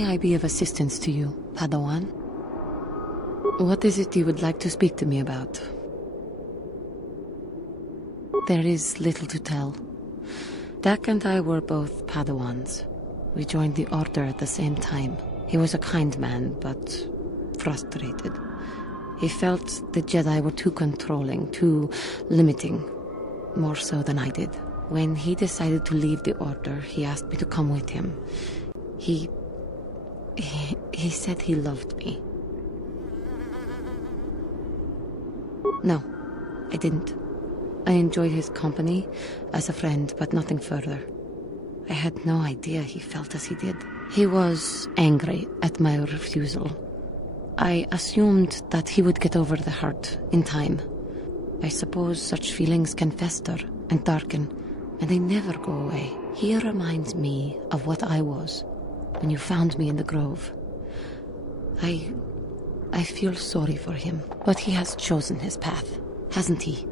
may I be of assistance to you, Padawan? What is it you would like to speak to me about? There is little to tell. Dak and I were both Padawans. We joined the Order at the same time. He was a kind man, but frustrated. He felt the Jedi were too controlling, too limiting, more so than I did. When he decided to leave the Order, he asked me to come with him. He said he loved me. No, I didn't. I enjoyed his company as a friend, but nothing further. I had no idea he felt as he did. He was angry at my refusal. I assumed that he would get over the hurt in time. I suppose such feelings can fester and darken, and they never go away. He reminds me of what I was when you found me in the grove. I feel sorry for him, but he has chosen his path, hasn't he?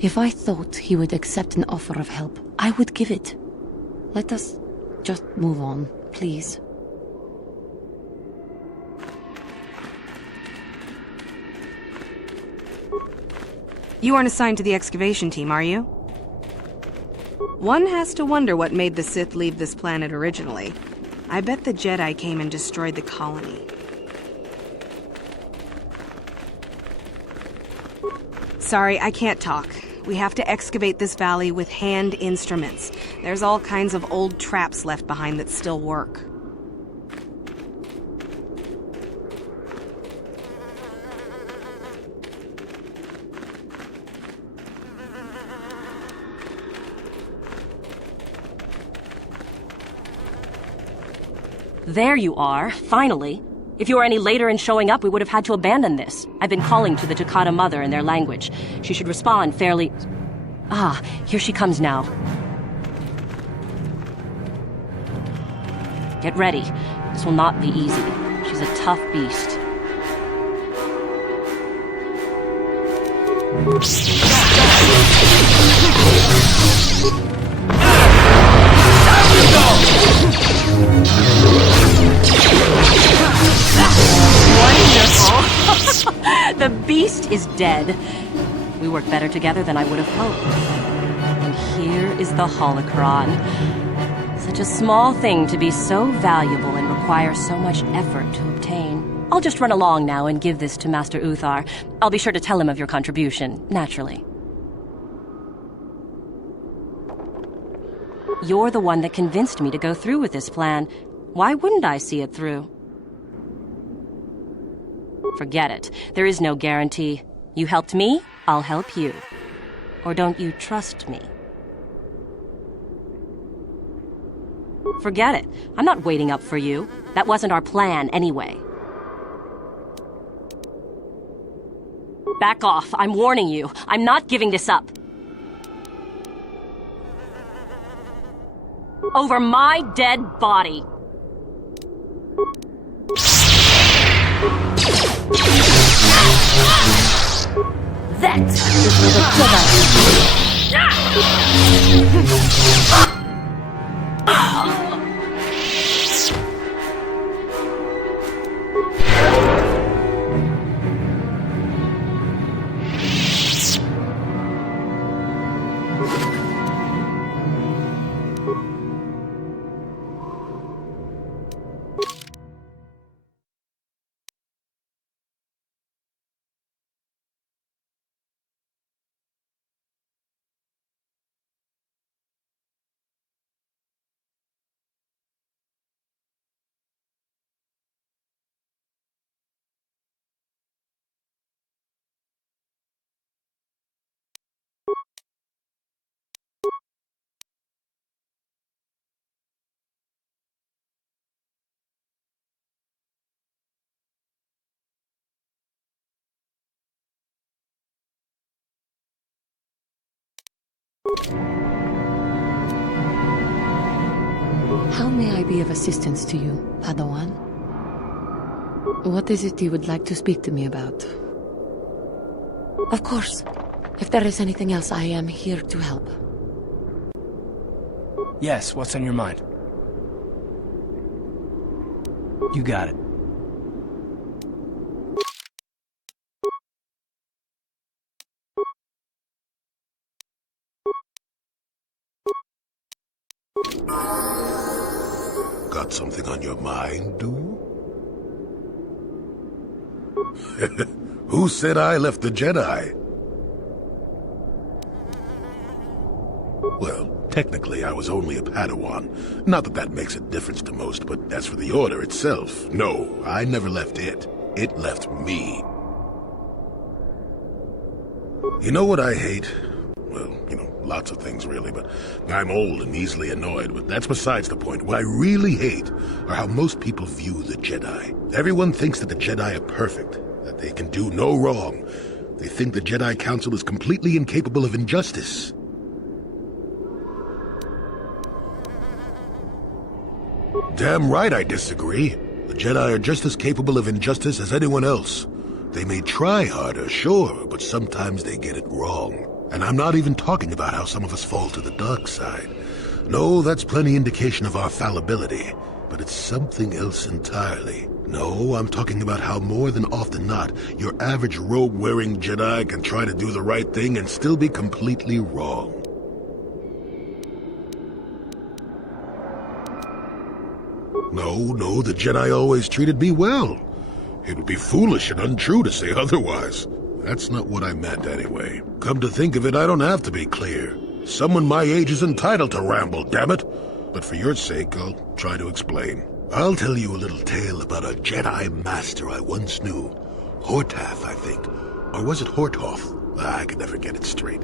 If I thought he would accept an offer of help, I would give it. Let us just move on, please. You aren't assigned to the excavation team, are you? One has to wonder what made the Sith leave this planet originally. I bet the Jedi came and destroyed the colony. Sorry, I can't talk. We have to excavate this valley with hand instruments. There's all kinds of old traps left behind that still work. There you are, finally. If you were any later in showing up, we would have had to abandon this. I've been calling to the Takata mother in their language. She should respond fairly... Ah, here she comes now. Get ready. This will not be easy. She's a tough beast. Wonderful! The beast is dead. We work better together than I would have hoped. And here is the holocron. Such a small thing to be so valuable and require so much effort to obtain. I'll just run along now and give this to Master Uthar. I'll be sure to tell him of your contribution, naturally. You're the one that convinced me to go through with this plan. Why wouldn't I see it through? Forget it. There is no guarantee. You helped me, I'll help you. Or don't you trust me? Forget it. I'm not waiting up for you. That wasn't our plan anyway. Back off. I'm warning you. I'm not giving this up. Over my dead body. That is for the Jedi. How may I be of assistance to you, Padawan? What is it you would like to speak to me about? Of course. If there is anything else, I am here to help. Yes, what's on your mind? You got it. Got something on your mind, do you? Who said I left the Jedi? Well, technically I was only a Padawan. Not that that makes a difference to most, but as for the Order itself, no, I never left it. It left me. You know what I hate? Well, lots of things really, but I'm old and easily annoyed, but that's besides the point. What I really hate are how most people view the Jedi. Everyone thinks that the Jedi are perfect, that they can do no wrong. They think the Jedi Council is completely incapable of injustice. Damn right I disagree. The Jedi are just as capable of injustice as anyone else. They may try harder, sure, but sometimes they get it wrong. And I'm not even talking about how some of us fall to the dark side. No, that's plenty indication of our fallibility, but it's something else entirely. No, I'm talking about how more than often not, your average robe-wearing Jedi can try to do the right thing and still be completely wrong. No, the Jedi always treated me well. It would be foolish and untrue to say otherwise. That's not what I meant anyway. Come to think of it, I don't have to be clear. Someone my age is entitled to ramble, damn it. But for your sake, I'll try to explain. I'll tell you a little tale about a Jedi master I once knew. Hortath, I think. Or was it Hortoth? I could never get it straight.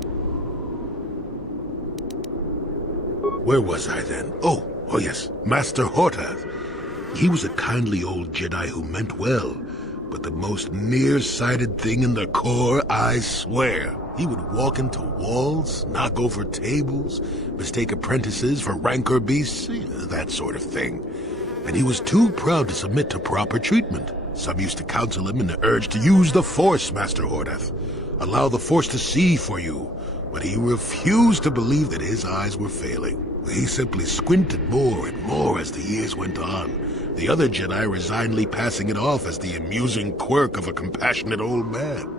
Where was I then? Oh yes, Master Hortath. He was a kindly old Jedi who meant well, but the most nearsighted thing in the Corps, I swear. He would walk into walls, knock over tables, mistake apprentices for rancor beasts, that sort of thing. And he was too proud to submit to proper treatment. Some used to counsel him in the urge to use the Force, Master Hortath. Allow the Force to see for you. But he refused to believe that his eyes were failing. He simply squinted more and more as the years went on. The other Jedi resignedly passing it off as the amusing quirk of a compassionate old man.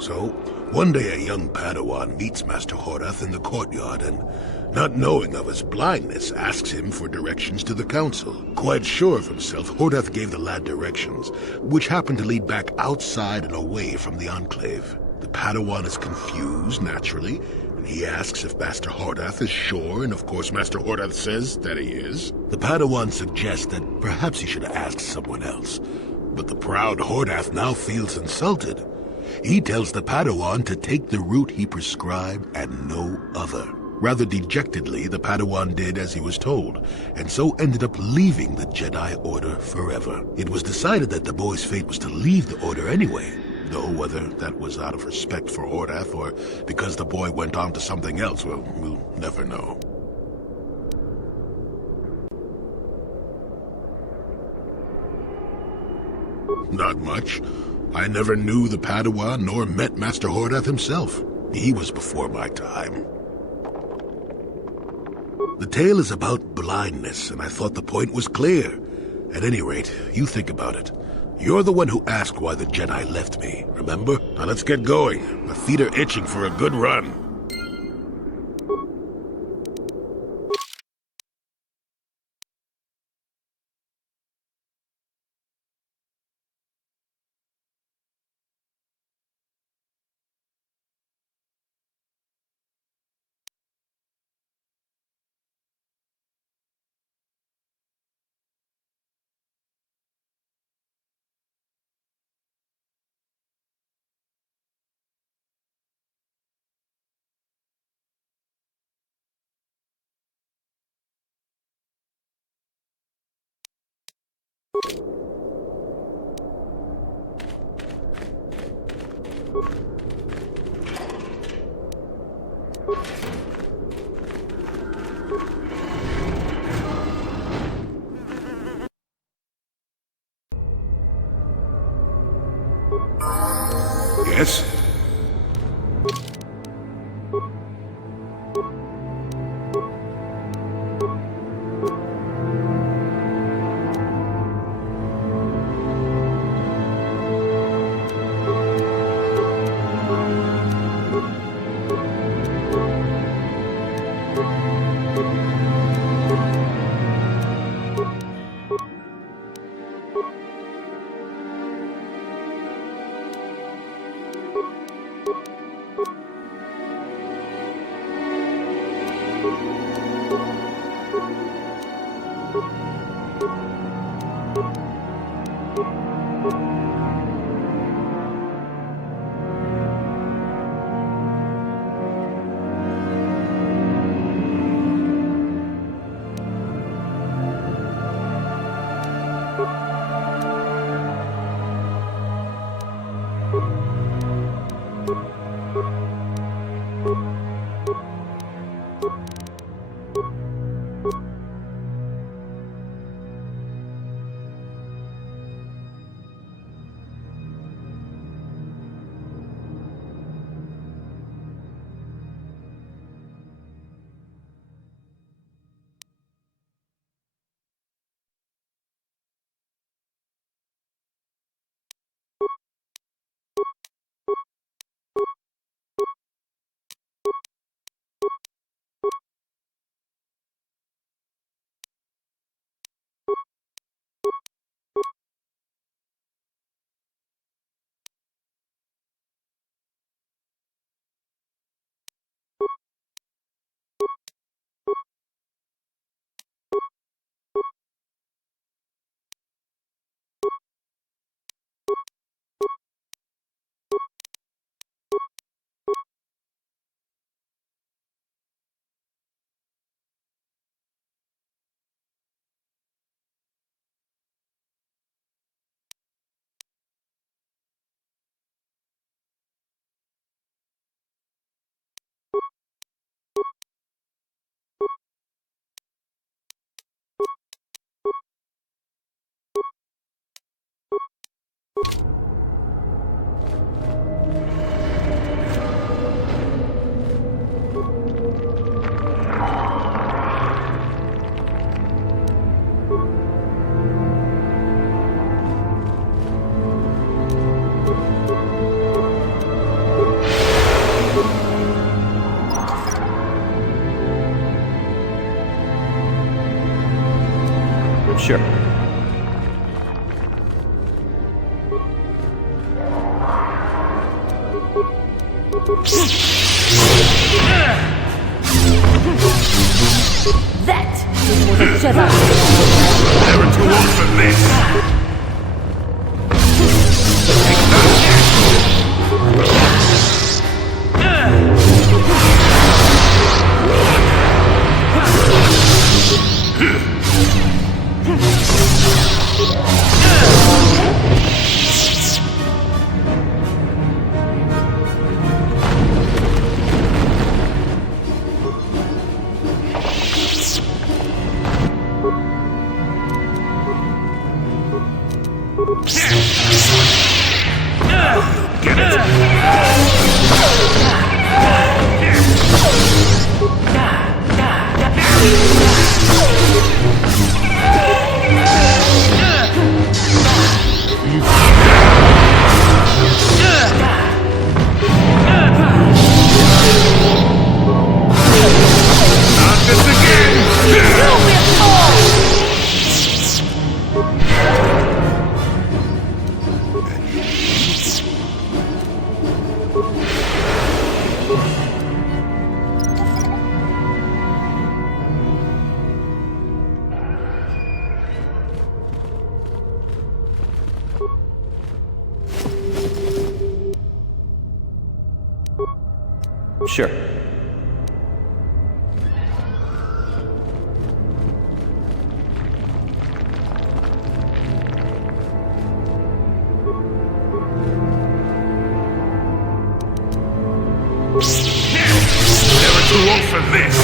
So, one day a young Padawan meets Master Hortath in the courtyard and, not knowing of his blindness, asks him for directions to the council. Quite sure of himself, Hortath gave the lad directions, which happened to lead back outside and away from the Enclave. The Padawan is confused, naturally, and he asks if Master Hortath is sure, and of course Master Hortath says that he is. The Padawan suggests that perhaps he should ask someone else, but the proud Hortath now feels insulted. He tells the Padawan to take the route he prescribed and no other. Rather dejectedly, the Padawan did as he was told, and so ended up leaving the Jedi Order forever. It was decided that the boy's fate was to leave the Order anyway, though whether that was out of respect for Hortath or because the boy went on to something else, well, we'll never know. Not much. I never knew the Padawan nor met Master Hortath himself. He was before my time. The tale is about blindness, and I thought the point was clear. At any rate, you think about it. You're the one who asked why the Jedi left me, remember? Now let's get going. My feet are itching for a good run. Yes? Sure. That is what a Jedi. Never too old for this! Sure. Never too old for this!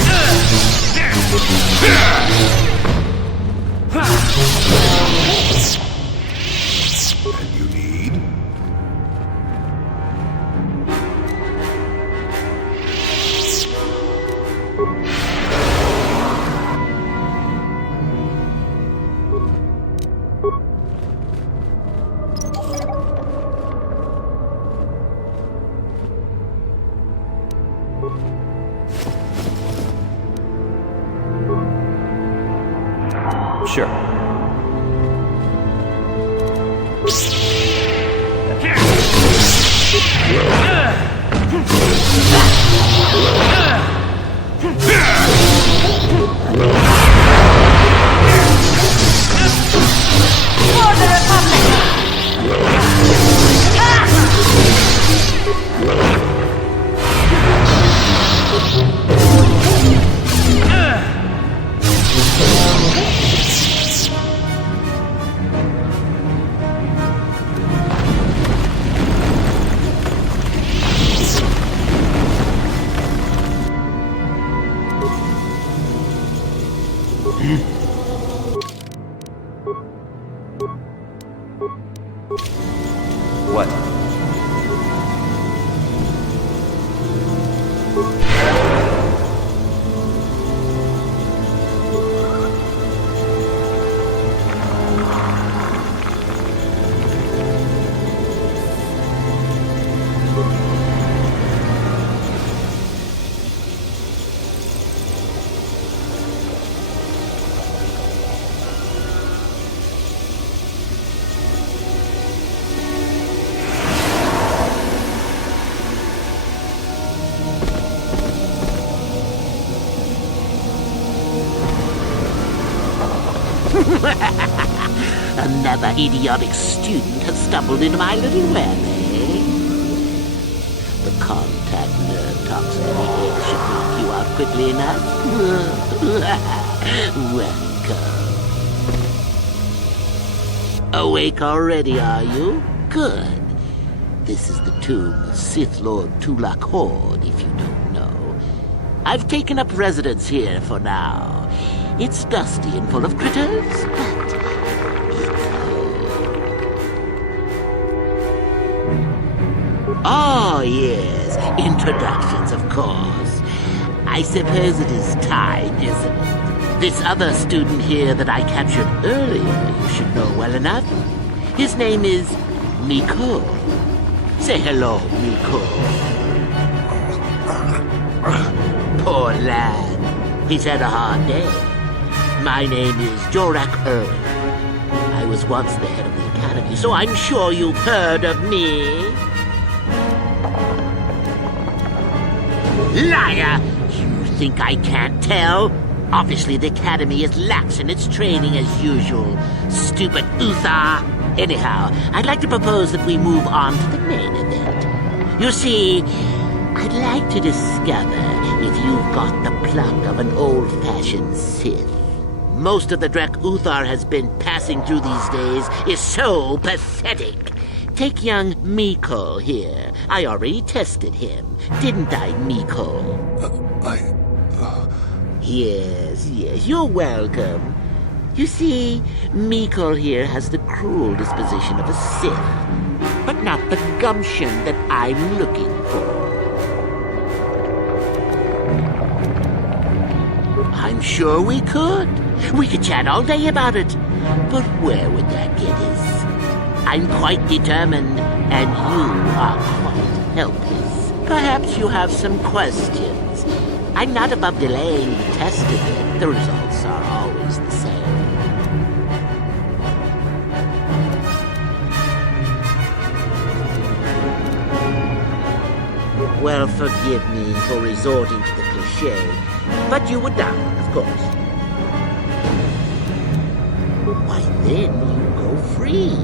And you need? Sure. For the Republic! Another idiotic student has stumbled into my little web, eh? The contact nerve toxin in the air should knock you out quickly enough. Welcome. Awake already, are you? Good. This is the tomb of Sith Lord Tulak Hord, if you don't know. I've taken up residence here for now. It's dusty and full of critters, but it's home. Oh, yes. Introductions, of course. I suppose it is time, isn't it? This other student here that I captured earlier, you should know well enough. His name is Miko. Say hello, Miko. Poor lad. He's had a hard day. My name is Jorak Ern. I was once the head of the academy, so I'm sure you've heard of me. Liar! You think I can't tell? Obviously, the academy is lax in its training as usual. Stupid Uther! Anyhow, I'd like to propose that we move on to the main event. You see, I'd like to discover if you've got the pluck of an old-fashioned Sith. Most of the Drek Uthar has been passing through these days is so pathetic. Take young Miko here. I already tested him, didn't I, Miko? Yes, you're welcome. You see, Miko here has the cruel disposition of a Sith, but not the gumption that I'm looking for. I'm sure we could. We could chat all day about it. But where would that get us? I'm quite determined, and you are quite helpless. Perhaps you have some questions. I'm not above delaying the test of it. The results are always the same. Well, forgive me for resorting to the cliché, but you were down, of course. Why then, you go free.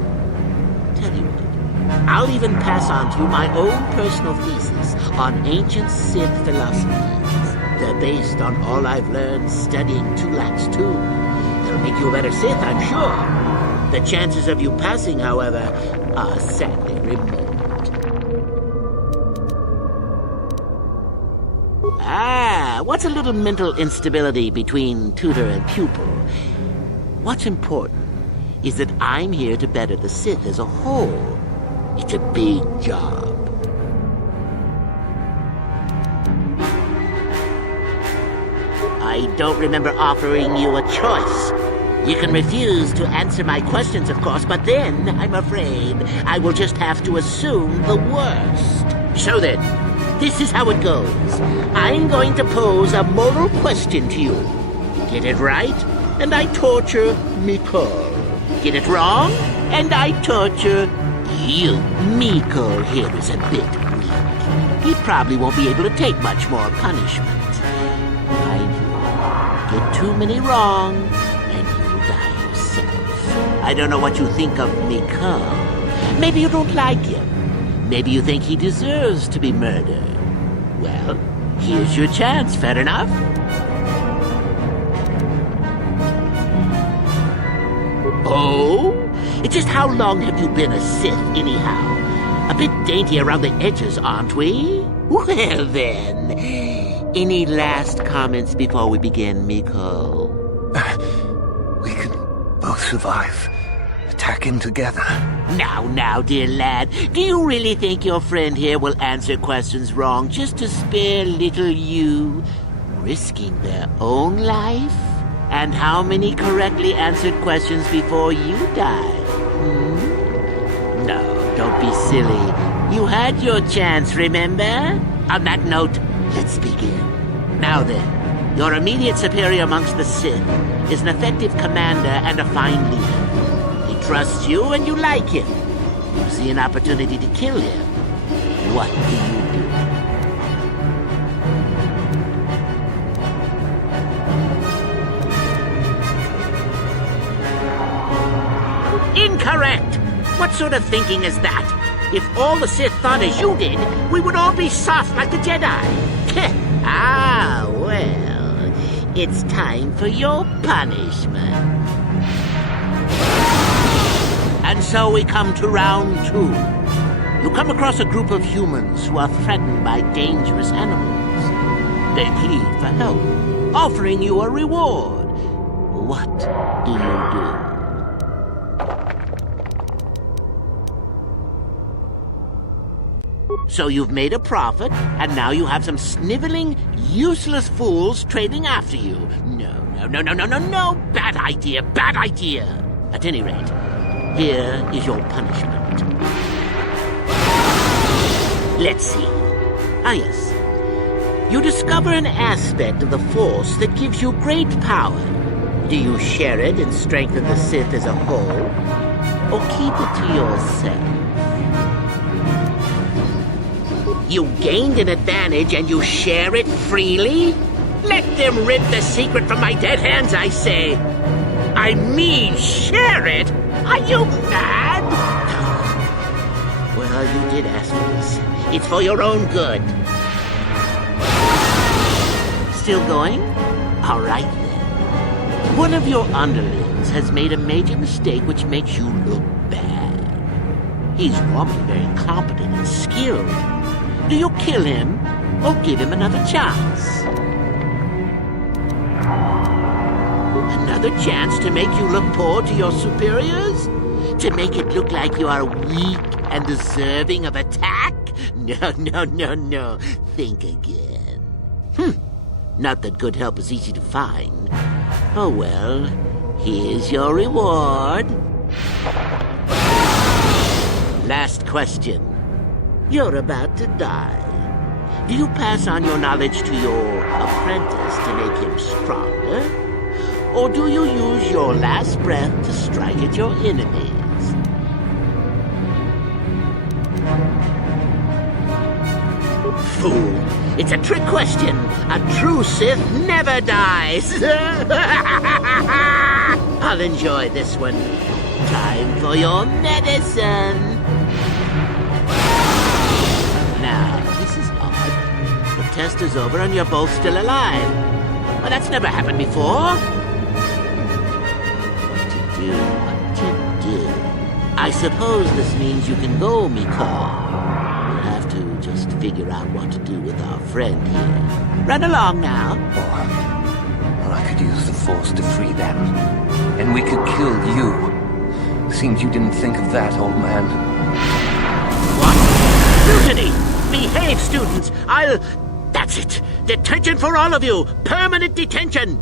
Tell you what, I'll even pass on to you my own personal thesis on ancient Sith philosophies. They're based on all I've learned studying Tulak's tomb. It'll make you a better Sith, I'm sure. The chances of you passing, however, are sadly remote. What's a little mental instability between tutor and pupil? What's important is that I'm here to better the Sith as a whole. It's a big job. I don't remember offering you a choice. You can refuse to answer my questions, of course, but then, I'm afraid, I will just have to assume the worst. So then, this is how it goes. I'm going to pose a moral question to you. Get it right, and I torture Miko. Get it wrong, and I torture you. Miko here is a bit weak. He probably won't be able to take much more punishment. Mind you, get too many wrong, and you'll die yourself. I don't know what you think of Miko. Maybe you don't like him. Maybe you think he deserves to be murdered. Well, here's your chance, fair enough? Oh? Just how long have you been a Sith, anyhow? A bit dainty around the edges, aren't we? Well, then. Any last comments before we begin, Miko? We can both survive. Attacking together. Now, dear lad, do you really think your friend here will answer questions wrong just to spare little you, risking their own life? And how many correctly answered questions before you die? No, don't be silly. You had your chance, remember? On that note, let's begin. Now then, your immediate superior amongst the Sith is an effective commander and a fine leader. Trusts you and you like him. You see an opportunity to kill him. What do you do? Incorrect! What sort of thinking is that? If all the Sith thought as you did, we would all be soft like the Jedi. Ah, well, it's time for your punishment. And so we come to round 2. You come across a group of humans who are threatened by dangerous animals. They plead for help, offering you a reward. What do you do? So you've made a profit, and now you have some sniveling, useless fools trading after you. No. Bad idea. At any rate, here is your punishment. Let's see. Ah, yes. You discover an aspect of the Force that gives you great power. Do you share it and strengthen the Sith as a whole? Or keep it to yourself? You gained an advantage and you share it freely? Let them rip the secret from my dead hands, I say. I mean, share it? Are you mad? Well, you did ask for this. It's for your own good. Still going? All right, then. One of your underlings has made a major mistake which makes you look bad. He's normally very competent and skilled. Do you kill him or give him another chance? Another chance to make you look poor to your superiors? To make it look like you are weak and deserving of attack? No. Think again. Not that good help is easy to find. Oh well, here's your reward. Last question. You're about to die. Do you pass on your knowledge to your apprentice to make him stronger? Or do you use your last breath to strike at your enemies? Fool! It's a trick question. A true Sith never dies. I'll enjoy this one. Time for your medicine. Now, this is odd. The test is over and you're both still alive. Well, that's never happened before. What to do? I suppose this means you can go, Miko. We'll have to just figure out what to do with our friend here. Run along now. Or I could use the Force to free them. And we could kill you. Seems you didn't think of that, old man. What? Mutiny! Behave, students! That's it! Detention for all of you! Permanent detention!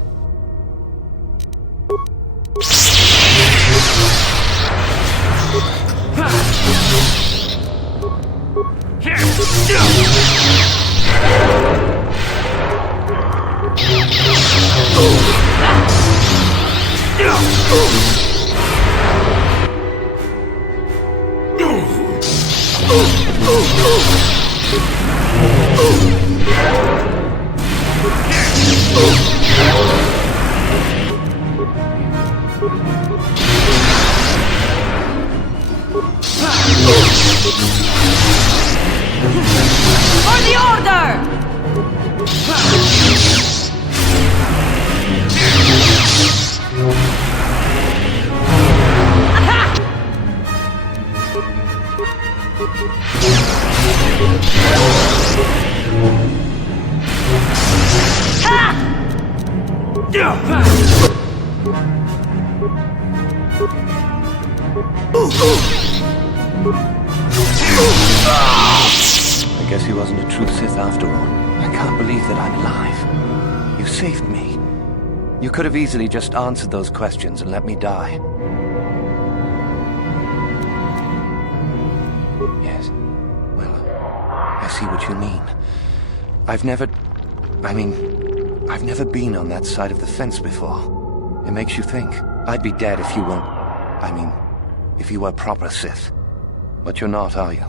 For the order! I guess he wasn't a true Sith after all. I can't believe that I'm alive. You saved me. You could have easily just answered those questions and let me die. Yes. Well, I see what you mean. I've never been on that side of the fence before. It makes you think. I'd be dead if you weren't... if you were proper Sith. But you're not, are you?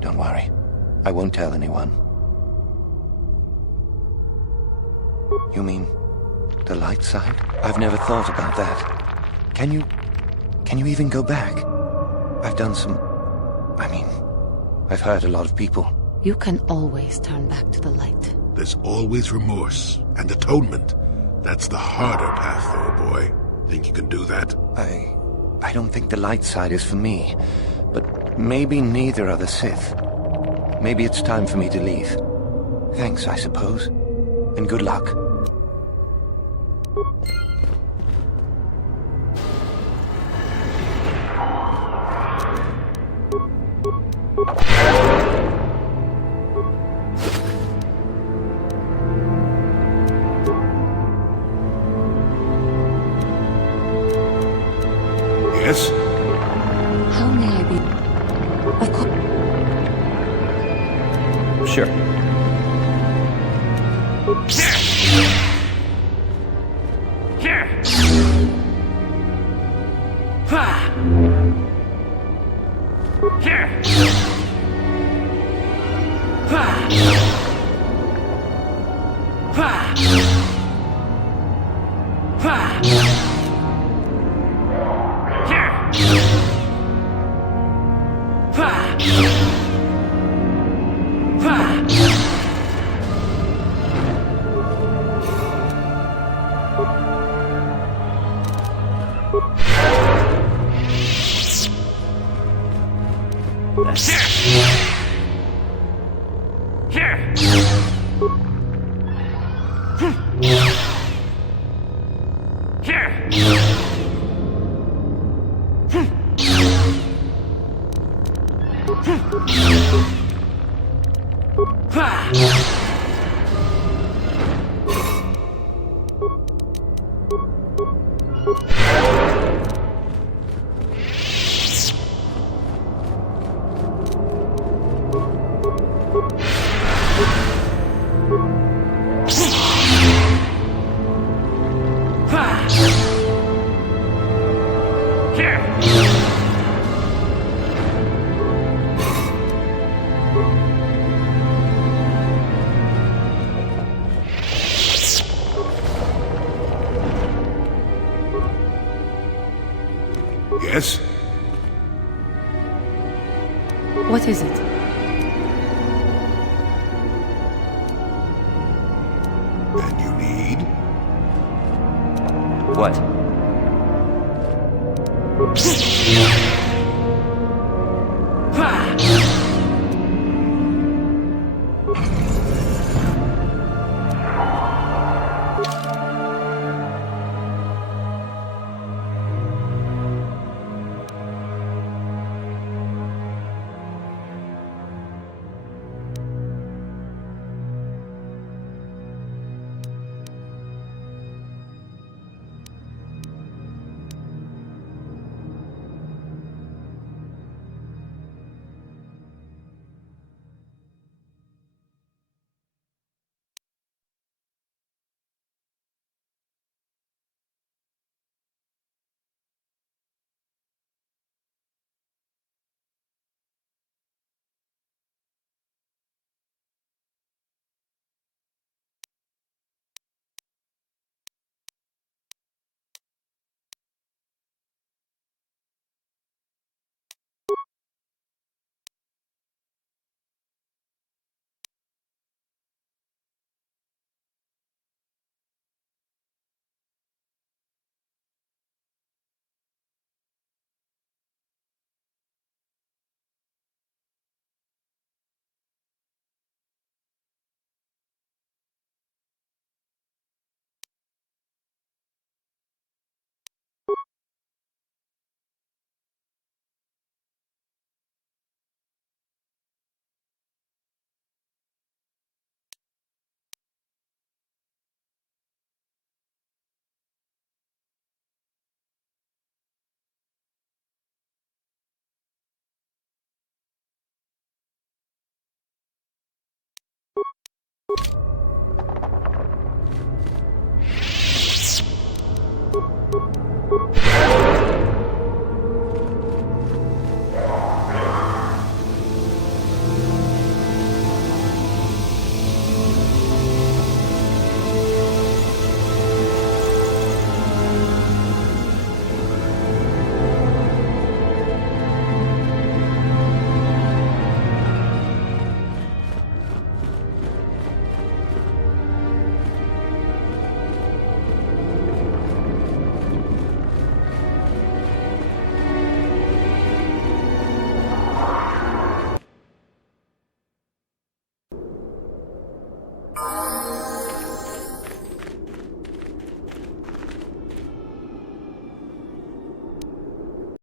Don't worry. I won't tell anyone. You mean the light side? I've never thought about that. Can Can you even go back? I've done some... I've hurt a lot of people. You can always turn back to the light. There's always remorse and atonement. That's the harder path, though, boy. Think you can do that? I don't think the light side is for me. But maybe neither are the Sith. Maybe it's time for me to leave. Thanks, I suppose. And good luck. Yes? How may I be? Of course. Sure. Yes? What is it? And you need? What?